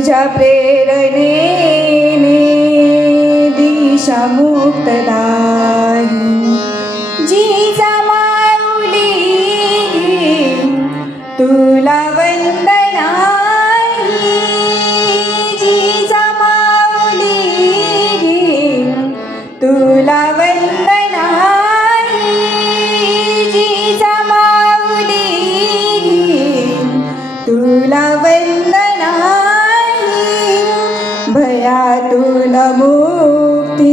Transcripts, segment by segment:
तुझ्या प्रेरणेने दिशा मुक्तदायी जिजा माऊली तुला वंदना जिजा माऊली तुला वंदना जिजा माऊली तुला वंदना भयातून मुक्ती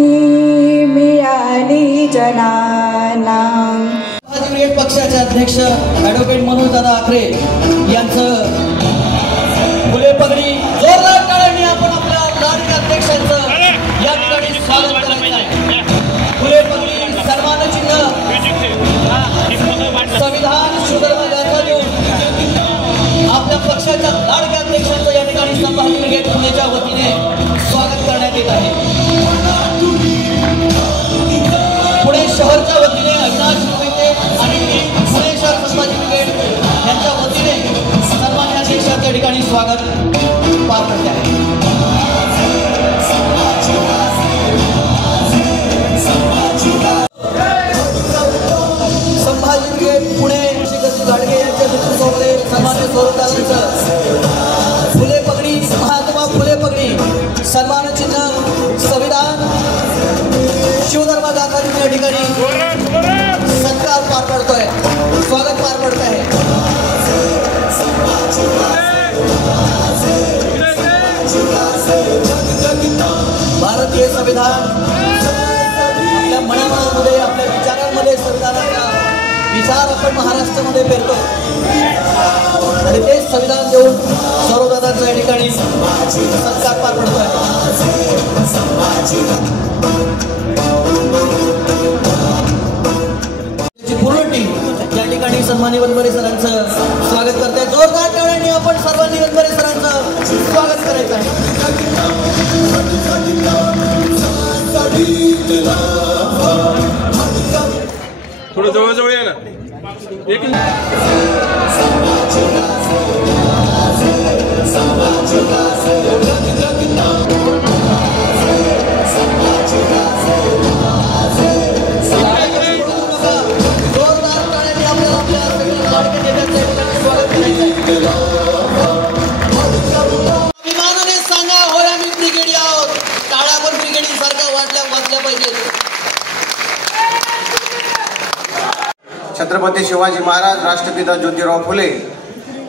मिळाली जनाना. ब्रिगेड पक्षाचे अध्यक्ष ॲडव्होकेट मनोजदादा आखरे यांचं फुले पगडी जोरदार टाळ्यांनी आपण आपल्या लाडक्या अध्यक्षांचं या ठिकाणी स्वागत करायचं आहे. फुले पगडी सन्मान चिन्ह संविधान सुधर्म ग्रंथ देऊन आपल्या पक्षाच्या लाडक्या अध्यक्षांचं या ठिकाणी संभाजी ब्रिगेड पुणेच्या वतीने स्वागत करण्यात येत आहे. पुणे शहरच्या वतीने अविनाश मोहिते आणि पुणे शहर संभाजी ब्रिगेड यांच्या वतीने सन्मान्य अध्यक्षांच्या या ठिकाणी स्वागत पार पडले आहे. संभाजी ब्रिगेड पुणे श्री गाडगे यांच्या नेतृत्वामध्ये सन्मान्य स्वरूपदादांचं फुले पगडी महात्मा फुले पगडी सन्मान चिन्ह संविधान शिवधर्म दाखवून या ठिकाणी सत्कार पार पडतोय, स्वागत पार पडत आहे. भारतीय संविधान आपल्या मनामध्ये आपल्या विचारांमध्ये संविधानाचा विचार आपण महाराष्ट्रामध्ये पेरतो आणि तेच संविधान देऊन स्वरूपदादांचा या ठिकाणी सत्कार पार पडतोय. पूर्ण टीम या ठिकाणी सन्माननीय वनबरे सरांचं स्वागत करते. जोरदार टाळ्यांनी आपण सर्वांनी वनबरे सरांचं स्वागत करायचं आहे. थोडं जवळ या ना. एक अभिमानाने सांगा होय आम्ही ब्रिगेडी आहोत. टाळ्या पण ब्रिगेडी सारख्या वाजल्या पाहिजेत. छत्रपती शिवाजी महाराज, राष्ट्रपिता ज्योतिराव फुले,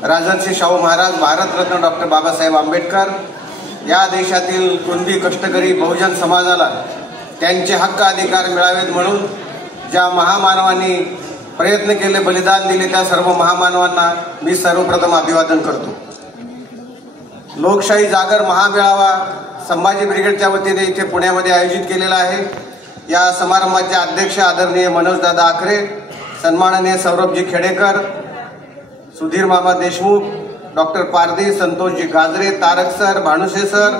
राजर्षी शाहू महाराज, भारतरत्न डॉक्टर बाबासाहेब आंबेडकर या देशातील कुणबी कष्टकरी बहुजन समाजाला त्यांचे हक्क अधिकार मिळावेत म्हणून ज्या महामानवांनी प्रयत्न केले, बलिदान दिले, त्या सर्व महामानवांना मी सर्वप्रथम अभिवादन करतो. लोकशाही जागर महामेळावा संभाजी ब्रिगेडच्या वतीने इथे पुण्यामध्ये आयोजित केलेला आहे. या समारंभाचे अध्यक्ष आदरणीय मनोजदादा आखरे, सन्माननीय सौरभजी खेडेकर, सुधीर मामा देशमुख, डॉक्टर पारदी, संतोषजी गाजरे, तारक सर, भानुसे सर,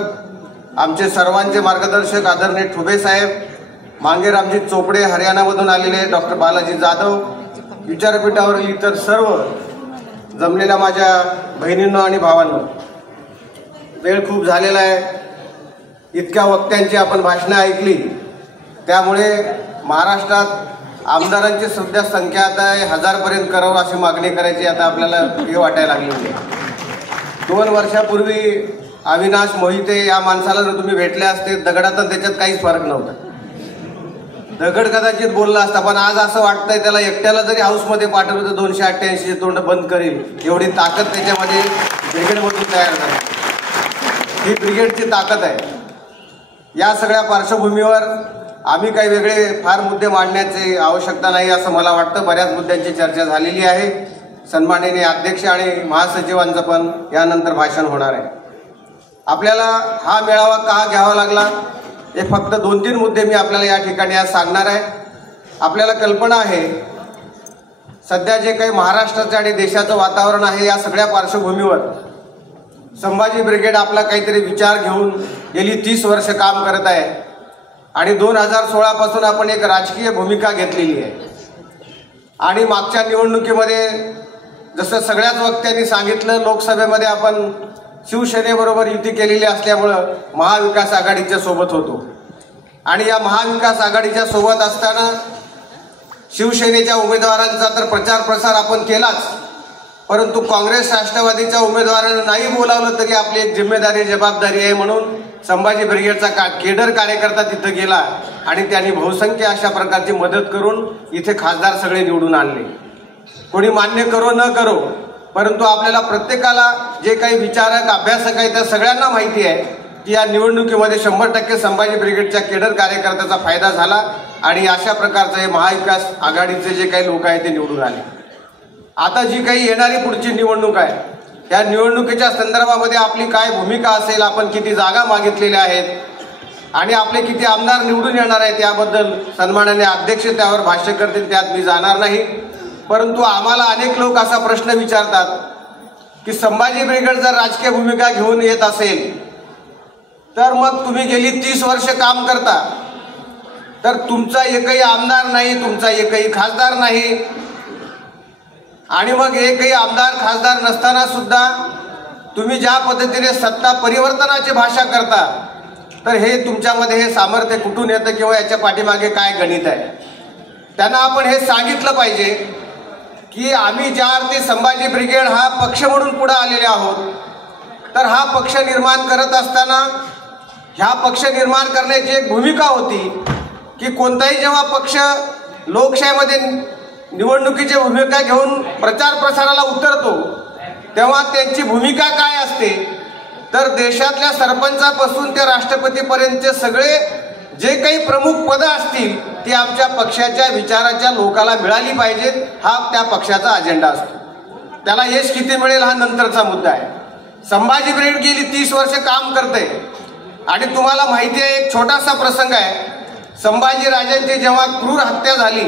आमचे सर्वांचे मार्गदर्शक आदरणीय ठुबे साहेब, मांगेरामजी चोपडे, हरियाणामधून आलेले डॉक्टर बालाजी जाधव, विचारपीठावरील इतर सर्व जमलेल्या माझ्या बहिणींनो आणि भावांनो, वेळ खूप झालेला आहे. इतक्या वक्त्यांची आपण भाषणं ऐकली, त्यामुळे महाराष्ट्रात आमदारांची सध्या संख्या आता 1000पर्यंत करावं अशी मागणी करायची आता आपल्याला हे वाटायला लागलेली आहे. 2 वर्षापूर्वी अविनाश मोहिते या माणसाला जर तुम्ही भेटले असते, दगडात त्याच्यात काहीच फरक नव्हता. दगड कदाचित बोलला असता, पण आज असं वाटतंय त्याला एकट्याला जरी हाऊसमध्ये पाठवलं तर 288 तोंड बंद करील एवढी ताकद त्याच्यामध्ये ब्रिगेडमधून तयार झाली. ही ब्रिगेडची ताकद आहे. या सगळ्या पार्श्वभूमीवर आम्ही काही वेगळे फार मुद्दे मांडण्याची आवश्यकता नाही असं मला वाटतं. बऱ्याच मुद्द्यांची चर्चा झालेली आहे. सन्माननीय अध्यक्ष आणि महासचिवांचं पण यानंतर भाषण होणार आहे. आपल्याला हा मेळावा का घ्यावा लागला हे फक्त 2-3 मुद्दे मी आपल्याला या ठिकाणी आज सांगणार आहे. आपल्याला कल्पना आहे सध्या जे काही महाराष्ट्राचं आणि देशाचं वातावरण आहे, या सगळ्या पार्श्वभूमीवर संभाजी ब्रिगेड आपला काहीतरी विचार घेऊन गेली 30 वर्ष काम करत आहे आणि 2016 पासून आपण एक राजकीय भूमिका घेतलेली आहे. आणि मागच्या निवडणुकीमध्ये जसं सगळ्याच वक्त्यांनी सांगितलं, लोकसभेमध्ये आपण शिवसेनेबरोबर युती केलेली असल्यामुळं महाविकास आघाडीच्या सोबत होतो आणि या महाविकास आघाडीच्या सोबत असताना शिवसेनेच्या उमेदवारांचा तर प्रचार प्रसार आपण केलाच, परंतु काँग्रेस राष्ट्रवादीच्या उमेदवारांना नाही बोलावलं तरी आपली एक जिम्मेदारी जबाबदारी आहे म्हणून संभाजी ब्रिगेडचा केडर कार्यकर्ता तिथं गेला आणि त्यांनी बहुसंख्य अशा प्रकारची मदत करून इथे खासदार सगळे निवडून आणले. कोणी मान्य करो न करो, परंतु आपल्याला प्रत्येकाला जे काही विचारक अभ्यासक आहेत त्या सगळ्यांना माहिती आहे की या निवडणुकीमध्ये 100% संभाजी ब्रिगेडच्या केडर कार्यकर्त्याचा फायदा झाला आणि अशा प्रकारचे महाविकास आघाडीचे जे काही लोक आहेत ते निवडून आले. आता जी काही येणारी पुढची निवडणूक आहे त्या निवडणुकीच्या संदर्भामध्ये आपली काय भूमिका असेल, आपण किती जागा मागितलेल्या आहेत आणि आपले किती आमदार निवडून येणार आहेत याबद्दल सन्माननीय अध्यक्ष त्यावर भाष्य करतील, त्यात मी जाणार नाही. परंतु आम्हाला अनेक लोक असा प्रश्न विचारतात की संभाजी ब्रिगेड जर राजकीय भूमिका घेऊन येत असेल तर मग तुम्ही गेली 30 वर्ष काम करता, तर तुमचा एकही आमदार नाही, तुमचा एकही खासदार नाही आणि मग एकही आमदार खासदार नसताना सुद्धा तुम्ही ज्या पद्धतीने सत्ता परिवर्तनाची भाषा करता, तर हे तुमच्यामध्ये हे सामर्थ्य कुठून येतं किंवा याच्या पाठीमागे काय गणित आहे. त्यांना आपण हे सांगितलं पाहिजे की आम्ही ज्या अर्थी संभाजी ब्रिगेड हा पक्ष म्हणून पुढे आलेले आहोत, तर हा पक्ष निर्माण करत असताना ह्या पक्ष निर्माण करण्याची एक भूमिका होती की कोणताही जेव्हा पक्ष लोकशाहीमध्ये निवडणुकीची भूमिका घेऊन प्रचार प्रसाराला उतरतो तेव्हा त्यांची भूमिका काय असते, तर देशातल्या सरपंचापासून ते राष्ट्रपतीपर्यंतचे सगळे जे काही प्रमुख पदं असतील ती आमच्या पक्षाच्या विचाराच्या लोकाला मिळाली पाहिजेत, हा त्या पक्षाचा अजेंडा असतो. त्याला यश किती मिळेल हा नंतरचा मुद्दा आहे. संभाजी ब्रिगेड गेली 30 वर्ष काम करते आणि तुम्हाला माहिती आहे एक छोटासा प्रसंग आहे. संभाजी राजांची जेव्हा क्रूर हत्या झाली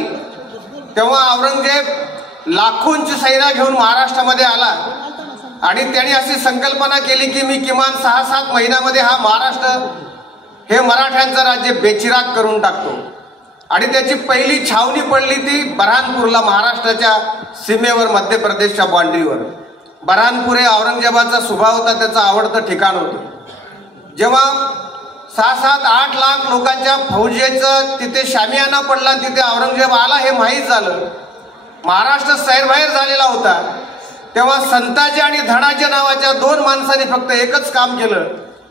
तेव्हा औरंगजेब लाखोंची सैन्य घेऊन महाराष्ट्रामध्ये आला आणि त्यांनी अशी संकल्पना केली की मी किमान 6-7 महिन्यामध्ये हा महाराष्ट्र हे मराठ्यांचं राज्य बेचिराग करून टाकतो. आणि त्याची पहिली छावणी पडली ती बऱ्हाणपूरला, महाराष्ट्राच्या सीमेवर, मध्य प्रदेशच्या बाँड्रीवर. बऱ्हाणपूर हे औरंगजेबाचा स्वभाव होता, त्याचं आवडतं ठिकाण होतं. जेव्हा 6-7-8 लाख लोकांच्या फौजेचं तिथे शामियाना पडला, तिथे औरंगजेब आला हे माहीत झालं, महाराष्ट्र सैरभैर झालेला होता, तेव्हा संताजी आणि धनाजी नावाच्या 2 माणसांनी फक्त एकच काम केलं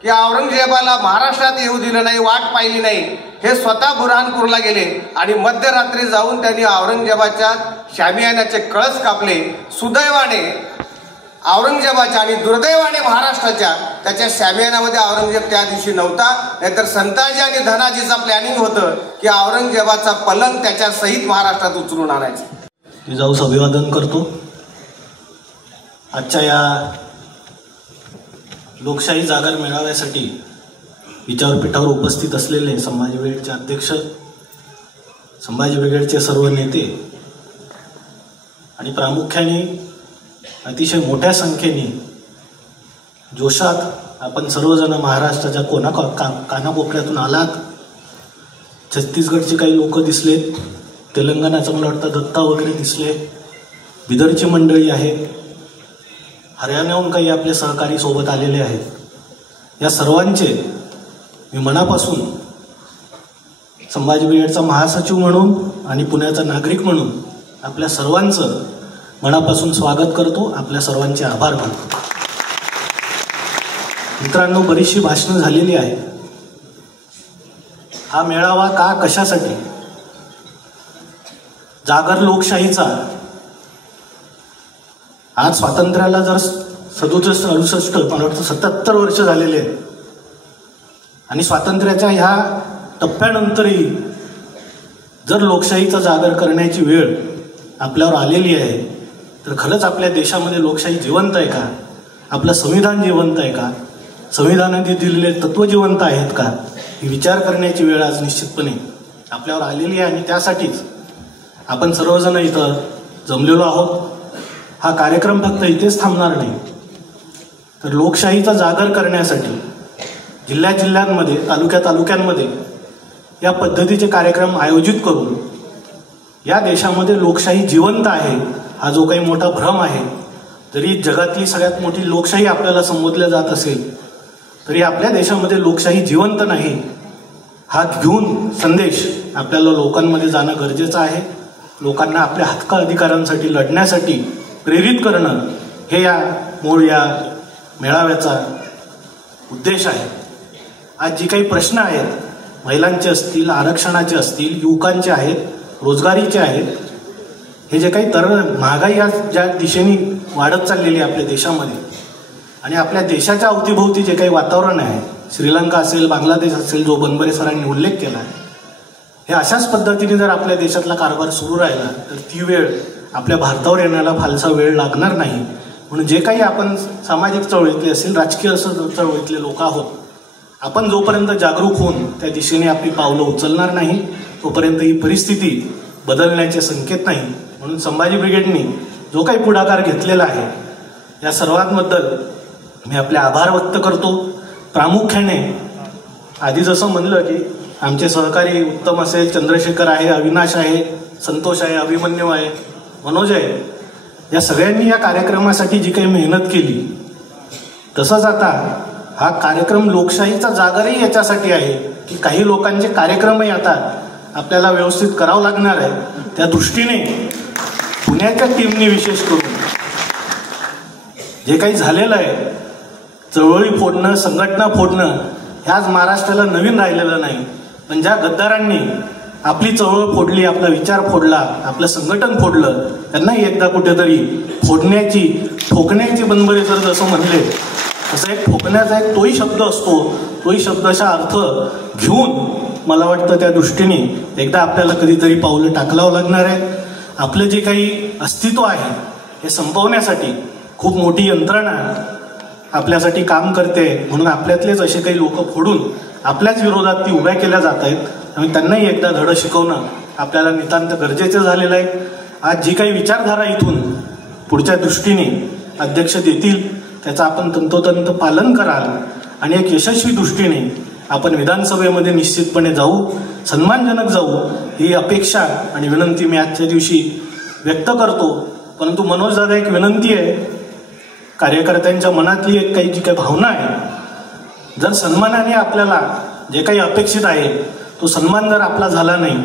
की औरंगजेबाला महाराष्ट्रात येऊ दिलं नाही, वाट पाहिली नाही. हे स्वतः बुरहानपूरला गेले आणि मध्यरात्री जाऊन त्यांनी औरंगजेबाच्या शामियानाचे कळस कापले. सुदैवाने औरंगजेबाच्या आणि दुर्दैवाने महाराष्ट्राच्या त्याच्या शामियानामध्ये औरंगजेब त्या दिवशी नव्हता, नाहीतर संताजी आणि धनाजीचा प्लॅनिंग होतं की औरंगजेबाचा पलंग त्याच्या सहित महाराष्ट्रात उचलून आणायचं. जिजाऊस अभिवादन करतो. आजच्या या लोकशाही जागर मेळाव्यासाठी विचारपीठावर उपस्थित असलेले संभाजी ब्रिगेडचे अध्यक्ष, संभाजी ब्रिगेडचे सर्व नेते आणि प्रामुख्याने अतिशय मोठ्या संख्येने जोशात आपण सर्वजण महाराष्ट्राच्या कानाकोपऱ्यातून आलात. छत्तीसगडचे काही लोक दिसलेत, तेलंगणाचं मला वाटतं दत्ता वगैरे दिसले, बिदरची मंडळी आहेत, हरियाणाहून काही आपले सहकारी सोबत आलेले आहेत. या सर्वांचे मी मनापासून संभाजी ब्रिगेडचा महासचिव म्हणून आणि पुण्याचा नागरिक म्हणून आपल्या सर्वांचं मनापासून स्वागत करतो, आपल्या सर्वांचे आभार मानतो. मित्रांनो, बरीचशी भाषणं झालेली आहेत. हा मेळावा का, कशासाठी? जागर लोकशाहीचा आज स्वातंत्र्याला जर 67-68 मला वाटतं 77 वर्ष झालेले आहेत आणि स्वातंत्र्याच्या ह्या टप्प्यानंतरही जर लोकशाहीचा जागर करण्याची वेळ आपल्यावर आलेली आहे तर खरंच आपल्या देशामध्ये लोकशाही जिवंत आहे का? आपलं संविधान जिवंत आहे का? संविधानाने दिलेले तत्व जिवंत आहेत का? ही विचार करण्याची वेळ आज निश्चितपणे आपल्यावर आलेली आहे आणि त्यासाठीच आपण सर्वजण इथं जमलेलो आहोत. हा कार्यक्रम फक्त इथेच थांबणार नाही, तर लोकशाहीचा जागर करण्यासाठी जिल्ह्यामध्ये, तालुक्यांमध्ये या पद्धतीचे कार्यक्रम आयोजित करून या देशामध्ये लोकशाही जिवंत आहे हा जो काही मोठा भ्रम आहे जरी जगातली सगळ्यात मोठी लोकशाही आपल्याला संबोधल्या जात असेल तरी आपल्या देशामध्ये लोकशाही जिवंत नाही हा घेऊन संदेश आपल्याला लोकांमध्ये जाणं गरजेचं आहे. लोकांना आपल्या हक्क अधिकारांसाठी लढण्यासाठी प्रेरित करणं हे या मूळ या मेळाव्याचा उद्देश आहे. आज जी काही प्रश्न आहेत महिलांचे असतील, आरक्षणाचे असतील, युवकांचे आहेत, रोजगारीचे आहेत, हे जे काही महागाई आज ज्या दिशेने वाढत चाललेली आहे आपल्या देशामध्ये आणि आपल्या देशाच्या अवतीभोवती जे काही वातावरण आहे, श्रीलंका असेल, बांगलादेश असेल, जो बनबरे सरांनी उल्लेख केला आहे, हे अशाच पद्धतीने जर आपल्या देशातला कारभार सुरू राहिला तर ती वेळ आपल्या भारतावर येण्याला फारसा वेळ लागणार नाही. म्हणून जे काही आपण सामाजिक चळवळीतले असेल, राजकीय चळवळीतले लोक आहोत, आपण जोपर्यंत जागरूक होऊन त्या दिशेने आपली पावलं उचलणार नाही तोपर्यंत ही परिस्थिती बदलण्याचे संकेत नाही. म्हणून संभाजी ब्रिगेडनी जो काही पुढाकार घेतलेला आहे या सर्वांबद्दल मी आपले आभार व्यक्त करतो. प्रामुख्याने आधी जसं म्हणलं की आमचे सहकारी उत्तम असेल, चंद्रशेखर आहे, अविनाश आहे, संतोष आहे, अभिमन्यू आहे, मनोज आहे, या सगळ्यांनी या कार्यक्रमासाठी जी काही मेहनत केली, तसंच आता हा कार्यक्रम लोकशाहीचा जागरही याच्यासाठी आहे की काही लोकांचे कार्यक्रमही आता आपल्याला व्यवस्थित करावं लागणार आहे. त्या दृष्टीने पुण्याच्या टीमने विशेष करून जे काही झालेलं आहे, चळवळी फोडणं, संघटना फोडणं, ह्याच महाराष्ट्राला नवीन राहिलेलं नाही. पण ज्या गद्दारांनी आपली चळवळ फोडली, आपला विचार फोडला, आपलं संघटन फोडलं, त्यांनाही एकदा कुठेतरी फोडण्याची, ठोकण्याची बनबरे जर जसं म्हणले तसं एक ठोकण्याचा एक तोही शब्द असतो, तोही शब्दाचा अर्थ घेऊन मला वाटतं त्या दृष्टीने एकदा आपल्याला कधीतरी पावलं टाकलावं लागणार आहे. आपलं जे काही अस्तित्व आहे हे संपवण्यासाठी खूप मोठी यंत्रणा आपल्यासाठी काम करते. म्हणून आपल्यातलेच असे काही लोक फोडून आपल्याच विरोधात ती उभ्या केल्या जात आहेत आणि त्यांनाही एकदा धडं शिकवणं आपल्याला नितांत गरजेचं झालेलं आहे. आज जी काही विचारधारा इथून पुढच्या दृष्टीने अध्यक्ष देतील त्याचं आपण तंतोतंत पालन कराल आणि एक यशस्वी दृष्टीने आपण विधानसभेमध्ये निश्चितपणे जाऊ, सन्मानजनक जाऊ, ही अपेक्षा आणि विनंती मी आजच्या दिवशी व्यक्त करतो. परंतु मनोज दादा, एक विनंती आहे, कार्यकर्त्यांच्या मनातली एक काही जी काही भावना आहे, जर सन्मानाने आपल्याला जे काही अपेक्षित आहे तो सन्मान जर आपला झाला नाही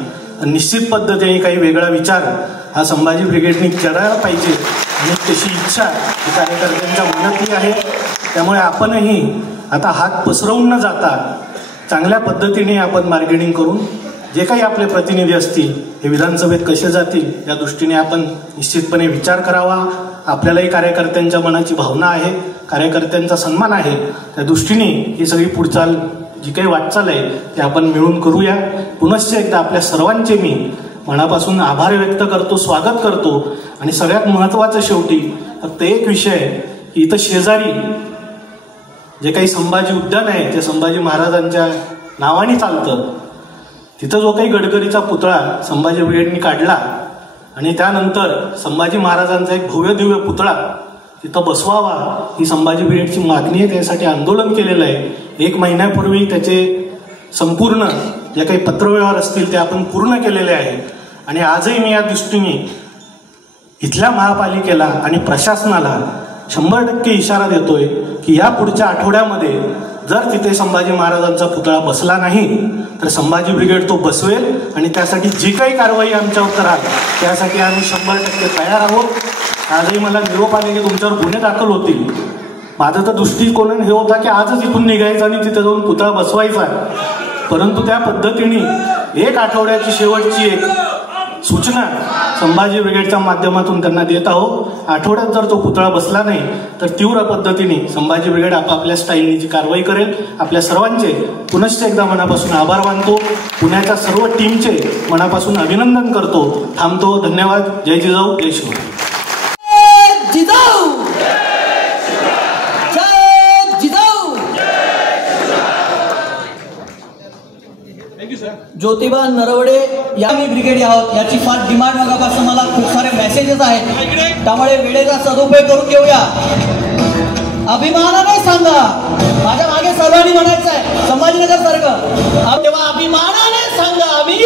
तर निश्चित पद्धतीने काही वेगळा विचार हा संभाजी ब्रिगेडने करायला पाहिजे आणि तशी इच्छा ही कार्यकर्त्यांच्या मनातली आहे. त्यामुळे आपणही आता हात पसरवून न जाता चांगल्या पद्धतीने आपण मार्केटिंग करून जे काही आपले प्रतिनिधी असतील हे विधानसभेत कसे जातील या दृष्टीने आपण निश्चितपणे विचार करावा. आपल्यालाही कार्यकर्त्यांच्या मनाची भावना आहे, कार्यकर्त्यांचा सन्मान आहे, त्या दृष्टीने ही सगळी पुढचाल जी काही वाटचाल आहे ते आपण मिळून करूया. पुनश्च एकदा आपल्या सर्वांचे मी मनापासून आभार व्यक्त करतो, स्वागत करतो. आणि सगळ्यात महत्त्वाचं शेवटी फक्त एक विषय की इथं शेजारी जे काही संभाजी उद्यान आहे ते संभाजी महाराजांच्या नावाने चालतं. तिथं जो काही गडकरीचा पुतळा संभाजी ब्रिगेडनी काढला आणि त्यानंतर संभाजी महाराजांचा एक भव्य दिव्य पुतळा तिथं बसवावा ही संभाजी ब्रिगेडची मागणी आहे. त्यासाठी आंदोलन केलेलं आहे. 1 महिन्यापूर्वी त्याचे संपूर्ण जे काही पत्रव्यवहार असतील ते आपण पूर्ण केलेले आहे. आणि आजही मी या दृष्टीने इथल्या महापालिकेला आणि प्रशासनाला 100% इशारा देतोय की या पुढच्या आठवड्यामध्ये जर तिथे संभाजी महाराजांचा पुतळा बसला नाही तर संभाजी ब्रिगेड तो बसवेल आणि त्यासाठी जी काही कारवाई आमच्यावर कराल त्यासाठी आम्ही 100% तयार आहोत. आजही मला निरोप आले की तुमच्यावर गुन्हे दाखल होतील. माझं तर दृष्टिकोन हे होता की आजच इथून निघायचं आणि तिथे जाऊन पुतळा बसवायचा. परंतु त्या पद्धतीने 1 आठवड्याची शेवटची एक सूचना संभाजी ब्रिगेडच्या माध्यमातून त्यांना देत आहोत. आठवड्यात जर तो पुतळा बसला नाही तर तीव्र पद्धतीने संभाजी ब्रिगेड आपापल्या स्टाईलने जी कारवाई करेल. आपल्या सर्वांचे पुनश्च एकदा मनापासून आभार मानतो. पुण्याच्या सर्व टीमचे मनापासून अभिनंदन करतो. थांबतो. धन्यवाद. जय जिजाऊ, जय शिवराय. जिजाऊ जय जिजाऊ. ज्योतिबा नरवडे या मी ब्रिगेड आहोत याची फार डिमांड मगापासून मला खूप सारे मेसेजेस आहेत. त्यामुळे वेळेचा सदुपयोग करून घेऊया. अभिमानाने सांगा, माझ्या मागे सर्वांनी म्हणायचं आहे संभाजीनगर सारखं, तेव्हा अभिमानाने सांगा आम्ही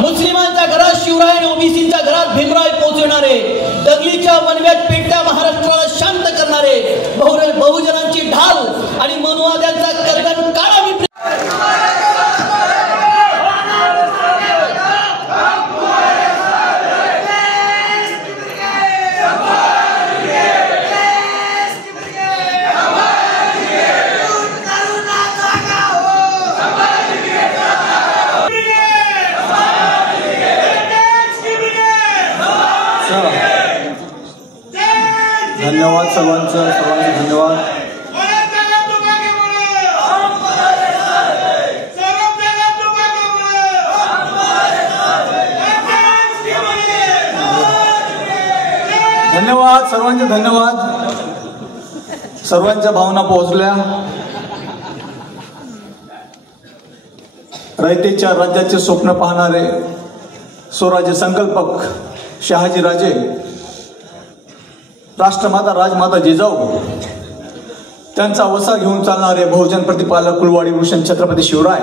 मुस्लिमांच्या घरात शिवराय, ओबीसीच्या घरात भीमराय पोहोचवणारे, दगलीच्या वनव्यात पेटत्या ढाल आणि मनुवाद्यांचा कर्दन काढा. धन्यवाद सर्वांचं धन्यवाद. धन्यवाद सर्वांचे धन्यवाद. सर्वांच्या भावना पोहोचल्या. रयतेच्या राज्याचे स्वप्न पाहणारे स्वराज्य संकल्पक शहाजी राजे, राष्ट्रमाता राजमाता जिजाऊ, त्यांचा वसा घेऊन चालणारे बहुजन प्रतिपालक कुलवाडी भूषण छत्रपती शिवराय,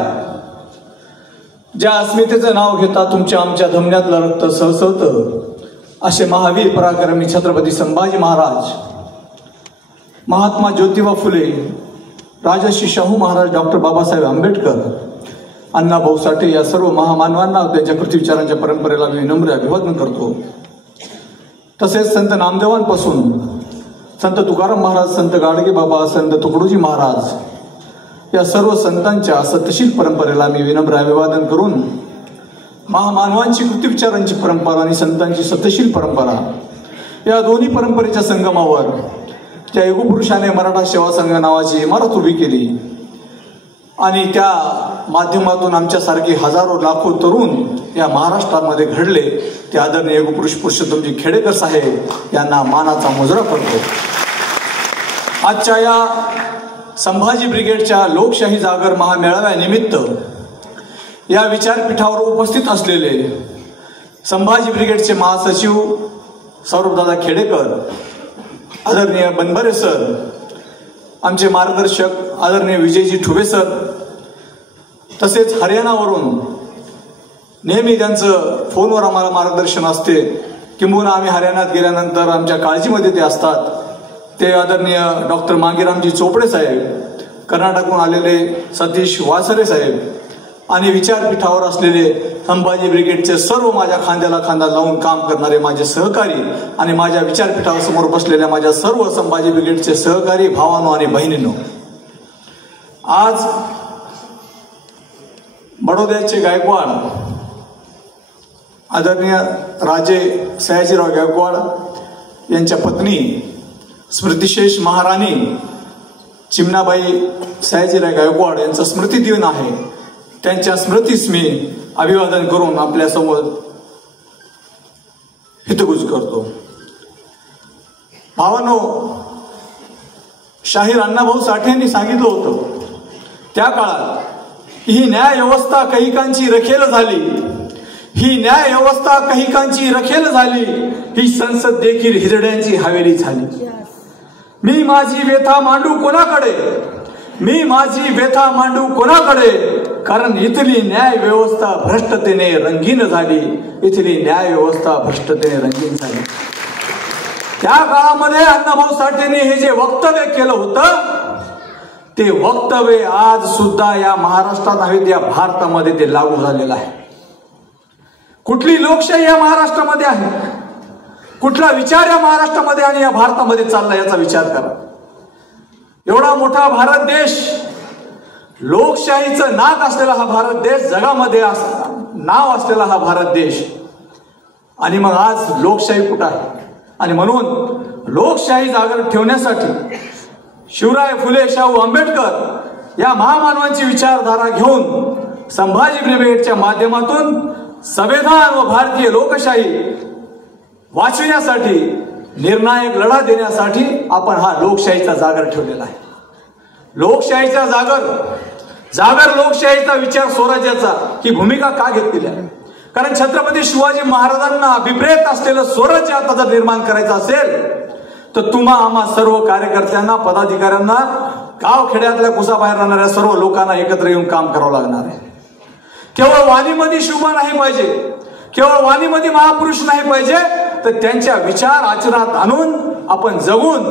ज्या अस्मितेचं नाव घेता तुमच्या आमच्या धमन्यातलं रक्त सळसळतं असे महावीर पराक्रमी छत्रपती संभाजी महाराज, महात्मा ज्योतिबा फुले, राजर्षी शाहू महाराज, डॉक्टर बाबासाहेब आंबेडकर, अण्णाभाऊ साठे या सर्व महामानवांना त्यांच्या कृतीविचारांच्या परंपरेला मी विनम्र अभिवादन करतो. तसेच संत नामदेवांपासून संत तुकाराम महाराज, संत गाडगे बाबा, संत तुकडोजी महाराज या सर्व संतांच्या सत्यशील परंपरेला मी विनम्र अभिवादन करून महामानवांची कृतीविचारांची परंपरा आणि संतांची सत्यशील परंपरा या दोन्ही परंपरेच्या संगमावर त्या युगपुरुषाने मराठा सेवा संघ नावाची इमारत उभी केली आणि त्या माध्यमातून आमच्यासारखे हजारो लाखो तरुण या महाराष्ट्रामध्ये घडले. ते आदरणीय युगपुरुष पुरुषोत्तमजी खेडेकर साहेब यांना मानाचा मुजरा करतो. आजच्या या संभाजी ब्रिगेडच्या लोकशाही जागर महामेळाव्यानिमित्त या विचारपीठावर उपस्थित असलेले संभाजी ब्रिगेडचे महासचिव सौरभदादा खेडेकर, आदरणीय बनबरे सर, आमचे मार्गदर्शक आदरणीय विजयजी ठुबे सर, तसेच हरियाणावरून नेहमी त्यांचं फोनवर आम्हाला मार्गदर्शन असते, किंबहुना आम्ही हरियाणात गेल्यानंतर आमच्या काळजीमध्ये ते असतात, ते आदरणीय डॉक्टर मांगीरामजी चोपडे साहेब, कर्नाटकहून आलेले सतीश वासरे साहेब आणि विचारपीठावर असलेले संभाजी ब्रिगेडचे सर्व माझ्या खांद्याला खांदा लावून काम करणारे माझे सहकारी आणि माझ्या विचारपीठासमोर बसलेल्या माझ्या सर्व संभाजी ब्रिगेडचे सहकारी भावांनो आणि बहिणींनो, आज बडोद्याचे गायकवाड आदरणीय राजे सयाजीराव गायकवाड यांच्या पत्नी स्मृतिशेष महाराणी चिमणाबाई सयाजीराव गायकवाड यांचा स्मृती दिन आहे. त्यांच्या स्मृतीस मी अभिवादन करून आपल्यासमोर हितगुज करतो. भावांनो, शाहीर अण्णाभाऊ साठे यांनी सांगितलं होतं त्या काळात ही न्याय व्यवस्था कैकांची रखेल झाली, ही न्याय व्यवस्था कैकांची रखेल झाली, ही संसद देखील हिरड्यांची हवेली झाली. मी माझी व्यथा मांडू कोणाकडे, मी माझी व्यथा मांडू कोणाकडे, कारण इथली न्याय व्यवस्था भ्रष्टतेने रंगीन झाली, इथली न्याय व्यवस्था भ्रष्टतेने रंगीन झाली. त्या काळामध्ये अण्णाभाऊ साठेंनी हे जे वक्तव्य केलं होतं ते वक्तव्य आज सुद्धा या महाराष्ट्रात आहेत, या भारतामध्ये ते लागू झालेलं आहे. कुठली लोकशाही या महाराष्ट्रामध्ये आहे, कुठला विचार या महाराष्ट्रामध्ये आणि या भारतामध्ये चालला याचा विचार करा. एवढा मोठा भारत देश, लोकशाहीचं नाक असलेला हा भारत देश, जगामध्ये नाव असलेला हा भारत देश, आणि मग आज लोकशाही कुठं आहे. आणि म्हणून लोकशाही जागर ठेवण्यासाठी शिवराय फुले शाहू आंबेडकर या महामानवांची विचारधारा घेऊन संभाजी ब्रिगेडच्या माध्यमातून संविधान व भारतीय लोकशाही वाचविण्यासाठी, निर्णायक लढा देण्यासाठी आपण हा लोकशाहीचा जागर ठेवलेला आहे. लोकशाहीचा जागर लोकशाहीचा विचार स्वराज्याचा ही भूमिका का घेतलेली आहे? कारण छत्रपती शिवाजी महाराजांना अभिप्रेत असलेलं स्वराज्य आता जर निर्माण करायचं असेल तर आम्हा सर्व कार्यकर्त्यांना, पदाधिकाऱ्यांना, गाव खेड्यातल्या कुसाबाहेर राहणाऱ्या सर्व लोकांना एकत्र येऊन काम करावं लागणार आहे. केवळ वाणीमध्ये शिवबा नाही पाहिजे, केवळ वाणीमध्ये महापुरुष नाही पाहिजे, तर त्यांच्या विचार आचरणात आणून आपण जगून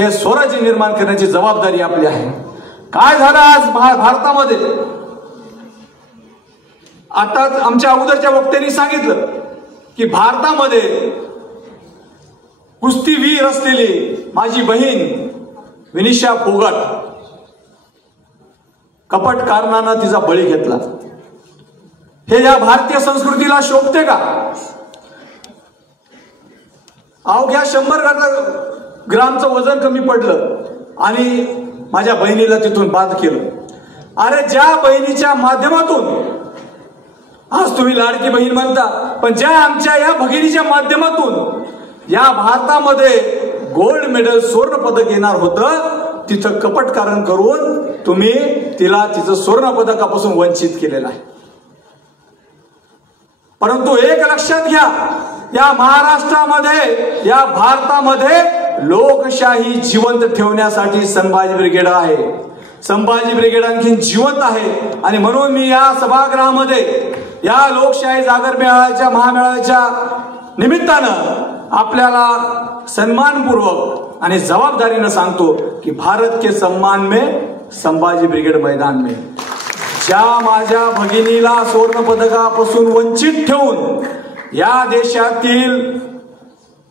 हे स्वराज्य निर्माण करण्याची जबाबदारी आपली आहे. काय झालं आज भारतामध्ये, आता आमच्या अगोदरच्या वक्त्यांनी सांगितलं की भारतामध्ये कुस्तीवीर असलेली माझी बहीण विनिशा फोगट कपट कारणानं तिचा बळी घेतला. हे या भारतीय संस्कृतीला शोभते का? अवघ्या 100 ग्रामचं वजन कमी पडलं आणि माझ्या बहिणीला तिथून बाद केलं. अरे ज्या बहिणीच्या माध्यमातून आज तुम्ही लाडकी बहीण म्हणता, पण ज्या आमच्या या भगिनीच्या माध्यमातून या भारतामध्ये गोल्ड मेडल स्वर्ण पदक येणार होतं, तिथं कपटकारण करून तुम्ही तिला तिचं स्वर्ण पदकापासून वंचित केलेलं आहे. परंतु एक लक्षात घ्या, या महाराष्ट्रामध्ये या भारतामध्ये लोकशाही जिवंत ठेवण्यासाठी संभाजी ब्रिगेड आहे. संभाजी ब्रिगेड आणखी जिवंत आहे. आणि म्हणून मी या सभागृहामध्ये या लोकशाही जागर मेळाव्याच्या महामेळाव्याच्या निमित्तानं आपल्याला सन्मानपूर्वक आणि जबाबदारीनं सांगतो की भारत के सम्मान में संभाजी ब्रिगेड मैदान में. ज्या माझ्या भगिनीला स्वर्ण पदकापासून वंचित ठेवून या देशातील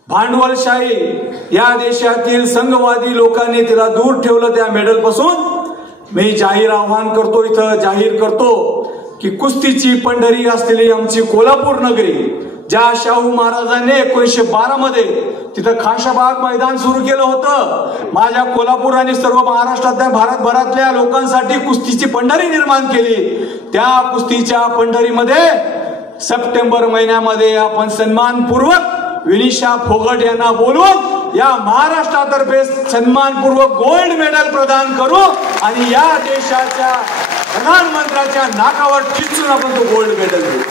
भांडवलशाही, या देशातील संघवादी लोकांनी तिला दूर ठेवलं त्या मेडल पासून, मी जाहीर आव्हान करतो, इथं जाहीर करतो की कुस्तीची पंढरी असलेली आमची कोल्हापूर नगरी, ज्या शाहू महाराजांनी 1912 मध्ये तिथं खाशाबाग मैदान सुरू केलं होतं, माझ्या कोल्हापूर आणि सर्व महाराष्ट्रातल्या भारतभरातल्या लोकांसाठी कुस्तीची पंढरी निर्माण केली. त्या कुस्तीच्या पंढरीमध्ये सप्टेंबर महिन्यामध्ये आपण सन्मानपूर्वक विनिशा फोगट यांना बोलवून या महाराष्ट्रातर्फे सन्मानपूर्वक गोल्ड मेडल प्रदान करू आणि या देशाच्या प्रधानमंत्र्याच्या नाकावर चिचून आपण तो गोल्ड मेडल देऊ.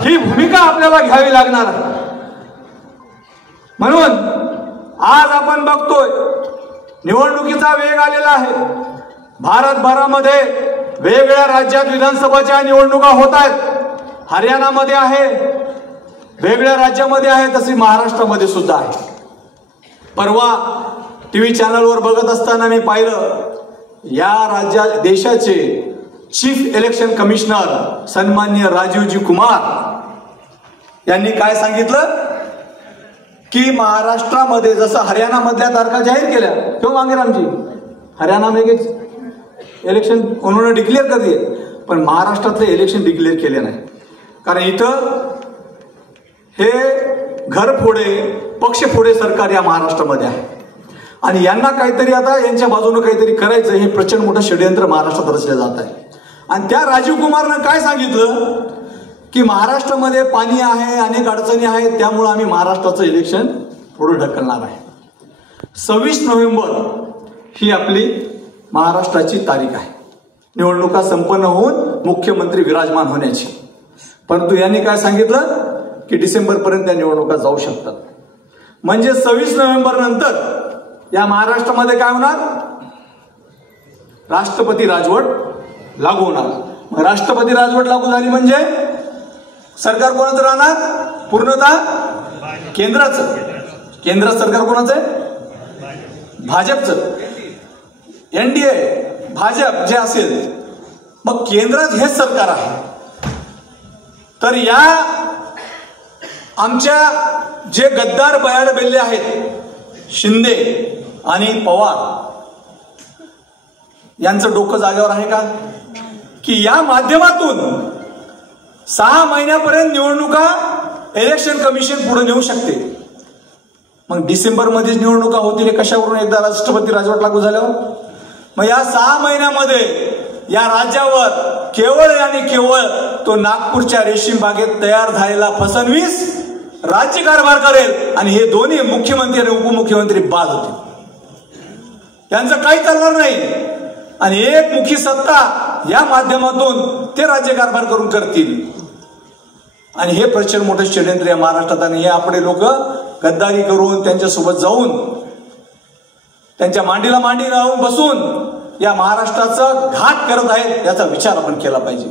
ही भूमिका आपल्याला घ्यावी लागणार. म्हणून आज आपण बघतोय निवडणुकीचा वेग आलेला आहे. भारतभरामध्ये वेगवेगळ्या राज्यात विधानसभाच्या निवडणुका होत आहेत. हरियाणामध्ये आहे, वेगवेगळ्या राज्यामध्ये आहे, तशी महाराष्ट्रामध्ये सुद्धा आहे. परवा टीव्ही चॅनलवर बघत असताना मी पाहिलं, या देशाचे चीफ इलेक्शन कमिशनर सन्माननीय राजीवजी कुमार यांनी काय सांगितलं की महाराष्ट्रामध्ये जसं हरियाणामधल्या तारखा जाहीर केल्या, क्यों मांगेराम जी, हरियाणा में इलेक्शन उन्होंने डिक्लेअर कर दिए, पण महाराष्ट्रातले इलेक्शन डिक्लेअर केले नाही. कारण इथं हे घरफोडे पक्षफोडे सरकार या महाराष्ट्रामध्ये आहे आणि यांना काहीतरी आता यांच्या बाजूने काहीतरी करायचं, हे प्रचंड मोठं षडयंत्र महाराष्ट्रात रचलं जात आहे. आणि त्या राजीव कुमारनं काय सांगितलं की महाराष्ट्रामध्ये पाणी आहे, अनेक अडचणी आहेत, त्यामुळे आम्ही महाराष्ट्राचं इलेक्शन पुढे ढकलणार आहे. 26 नोव्हेंबर ही आपली महाराष्ट्राची तारीख आहे, निवडणुका संपन्न होऊन मुख्यमंत्री विराजमान होण्याची. परंतु यांनी काय सांगितलं की डिसेंबर पर्यंत या निवडणुका जाऊ शकतात. म्हणजे 26 नोव्हेंबर नंतर या महाराष्ट्रामध्ये काय होणार, राष्ट्रपती राजवट लागू होणार. मग राष्ट्रपती राजवट लागू झाली म्हणजे सरकार कोणाचं राहणार, पूर्णतः केंद्राचं. केंद्रात सरकार कोणाचं आहे, भाजपचं. एनडीए भाजप जे असेल, मग केंद्रात हेच सरकार आहे. तर या आमच्या जे गद्दार बयाड बेल्ले आहेत, शिंदे आणि पवार, यांचं डोकं जागेवर आहे का की या माध्यमातून 6 महिन्यापर्यंत निवडणुका इलेक्शन कमिशन पुढे नेऊ शकते. मग डिसेंबर मध्येच निवडणुका होतील कशावरून, एकदा राष्ट्रपती राजवट लागू झाल्यावर. मग या 6 महिन्यामध्ये या राज्यावर केवळ आणि केवळ तो नागपूरच्या रेशीम बागेत तयार झालेला फसनवीस राज्यकारभार करेल आणि हे दोन्ही मुख्यमंत्री आणि उपमुख्यमंत्री बाद होतील. यांचं काही चालणार नाही आणि एकमुखी सत्ता या माध्यमातून ते राज्यकारभार करून करतील. आणि हे प्रचंड मोठे षडयंत्र या महाराष्ट्रात. आणि हे आपले लोक गद्दारी करून त्यांच्यासोबत जाऊन त्यांच्या मांडीला मांडी लावून बसून या महाराष्ट्राचा घात करत आहेत, याचा विचार आपण केला पाहिजे.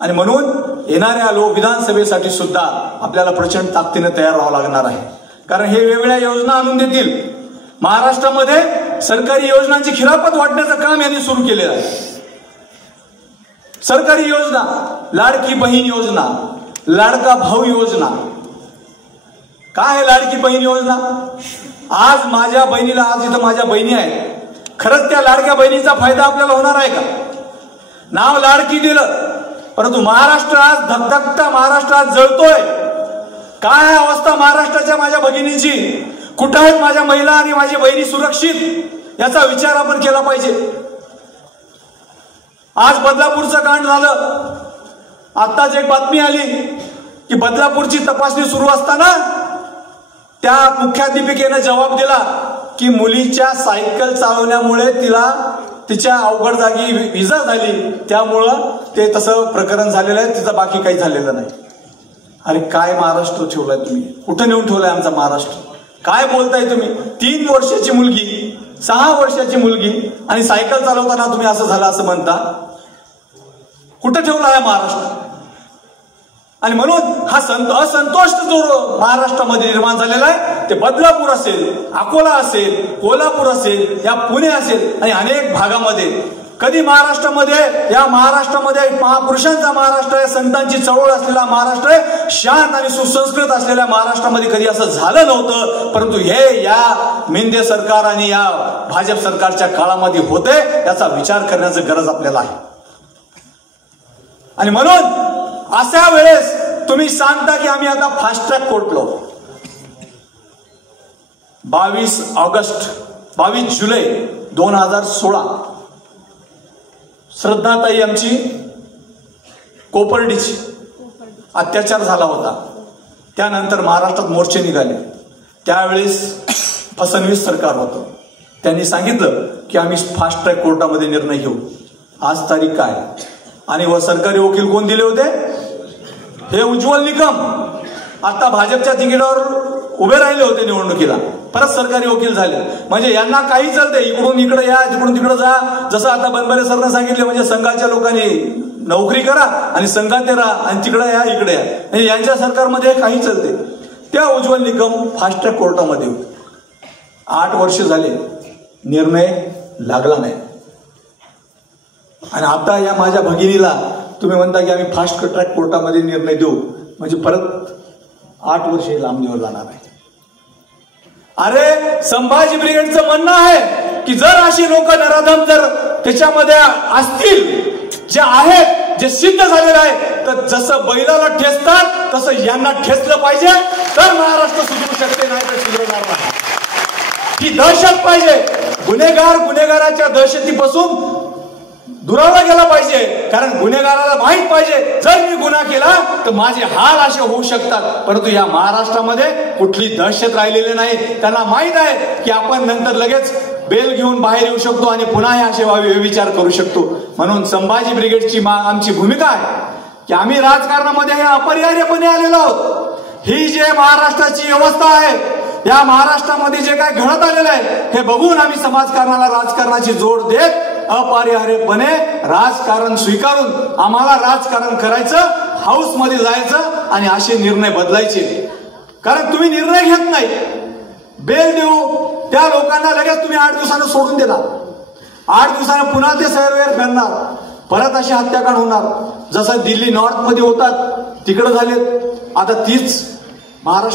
आणि म्हणून येणाऱ्या विधानसभेसाठी सुद्धा आपल्याला प्रचंड ताकदीने तयार व्हावं लागणार आहे. कारण हे वेगवेगळ्या योजना आणून देतील. महाराष्ट्रामध्ये सरकारी योजनांची खिरापत वाटण्याचं काम यांनी सुरू केलेलं आहे. सरकारी योजना, लाडकी बहीण योजना, लाडका भाऊ योजना. काय आहे लाडकी बहीण योजना? आज माझ्या बहिणीला, आज इथं माझ्या बहिणी आहेत, खरंच त्या लाडक्या बहिणीचा फायदा आपल्याला होणार आहे का? नाव लाडकी दिलं, परंतु महाराष्ट्र आज धगधगता महाराष्ट्रात जळतोय. काय अवस्था महाराष्ट्राच्या माझ्या भगिनीची? कुठं आहेत माझ्या महिला आणि माझी बहिणी सुरक्षित? याचा विचार आपण केला पाहिजे. आज बदलापूरचं कांड झालं. आत्ताच एक बातमी आली की बदलापूरची तपासणी सुरू असताना त्या मुख्याध्यापिकेनं जबाब दिला की मुलीच्या सायकल चालवण्यामुळे तिच्या अवघड जागी इजा झाली, त्यामुळं ते तसं प्रकरण झालेलं आहे, तिचं बाकी काही झालेलं नाही. अरे काय महाराष्ट्र ठेवलाय तुम्ही? कुठं नेऊन ठेवलाय आमचा महाराष्ट्र? काय बोलताय तुम्ही? 3 वर्षाची मुलगी, 6 वर्षाची मुलगी आणि सायकल चालवताना तुम्ही असं झालं असं म्हणता? कुठं ठेवला आहे महाराष्ट्र? आणि म्हणून हा असंतोष जो महाराष्ट्रामध्ये निर्माण झालेला आहे, ते बदलापूर असेल, अकोला असेल, कोल्हापूर असेल, या पुणे असेल आणि अनेक भागामध्ये. कधी महाराष्ट्रामध्ये, या महाराष्ट्रामध्ये महापुरुषांचा महाराष्ट्र आहे, संतांची चळवळ असलेला महाराष्ट्र आहे, शांत आणि सुसंस्कृत असलेल्या महाराष्ट्रामध्ये कधी असं झालं नव्हतं. परंतु हे या मेंढे सरकार आणि या भाजप सरकारच्या काळामध्ये होते, याचा विचार करण्याची गरज आपल्याला आहे. आणि म्हणून अशा वेळेस तुम्ही सांगता की आम्ही आता फास्ट ट्रॅक कोर्टलो. 22 जुलै 2016 श्रद्धाताई आमची कोपर्डीची अत्याचार झाला होता. त्यानंतर महाराष्ट्रात मोर्चे निघाले. त्यावेळेस फडणवीस सरकार होतं. त्यांनी सांगितलं की आम्ही फास्ट ट्रॅक कोर्टामध्ये निर्णय घेऊ. आज तारीख काय? आणि सरकारी वकील कोण दिले होते? हे उज्ज्वल निकम. आता भाजपच्या तिकिटावर उभे राहिले होते निवडणुकीला, परत सरकारी वकील झाले. म्हणजे यांना काही चालते, इकडून इकडे या, तिकडून तिकडे जा. जसं आता बनबरे सरनं सांगितले, म्हणजे संघाच्या लोकांनी नोकरी करा आणि संघात राहा आणि तिकडे या, इकडे या. म्हणजे यांच्या सरकारमध्ये काही चालते. त्या उज्ज्वल निकम फास्ट ट्रॅक कोर्टामध्ये 8 वर्ष झाले, निर्णय लागला नाही. आणि आता या माझ्या भगिनीला तुम्ही म्हणता की आम्ही फास्ट ट्रॅक कोर्टामध्ये निर्णय देऊ, म्हणजे परत 8 वर्ष लांबणीवर जाणार आहे. अरे संभाजी ब्रिगेडचं म्हणणं आहे की जर अशी लोक नराधम जर त्याच्यामध्ये असतील, जे आहेत, जे सिद्ध झालेलं आहे, तर जसं बैलाला ठेचतात तसं यांना ठेचलं पाहिजे, तर महाराष्ट्र सुधरू शकते, नाही तर सुधरणार नाही. ही दहशत पाहिजे. गुन्हेगाराच्या दहशतीपासून दुरावला गेला पाहिजे. कारण गुन्हेगाराला माहित पाहिजे जर मी गुन्हा केला तर माझे हाल असे होऊ शकतात. परंतु या महाराष्ट्रामध्ये कुठली दहशत राहिलेली नाही. त्यांना माहित आहे की आपण नंतर लगेच बेल घेऊन बाहेर येऊ शकतो आणि पुन्हा हे असे विचार करू शकतो. म्हणून संभाजी ब्रिगेडची आमची भूमिका आहे की आम्ही राजकारणामध्ये हे अपरिहार्यपणे आलेलो आहोत. ही जे महाराष्ट्राची व्यवस्था आहे, या महाराष्ट्रामध्ये जे काय घडत आलेलं आहे, हे बघून आम्ही समाजकारणाला राजकारणाची जोड देत अपरिहार्यपणे राजकारण स्वीकारून आम्हाला राजकारण करायचं, हाऊस मध्ये जायचं आणि असे निर्णय बदलायचे. कारण तुम्ही निर्णय घेत नाही. बेल देऊ त्या लोकांना लगेच तुम्ही 8 दिवसानं सोडून देणार. 8 दिवसानं पुन्हा ते सैरवैर करणार, परत अशी हत्याकांड होणार. जसं दिल्ली नॉर्थ मध्ये होतात तिकडे झालेत, आता तीच महाराष्ट्र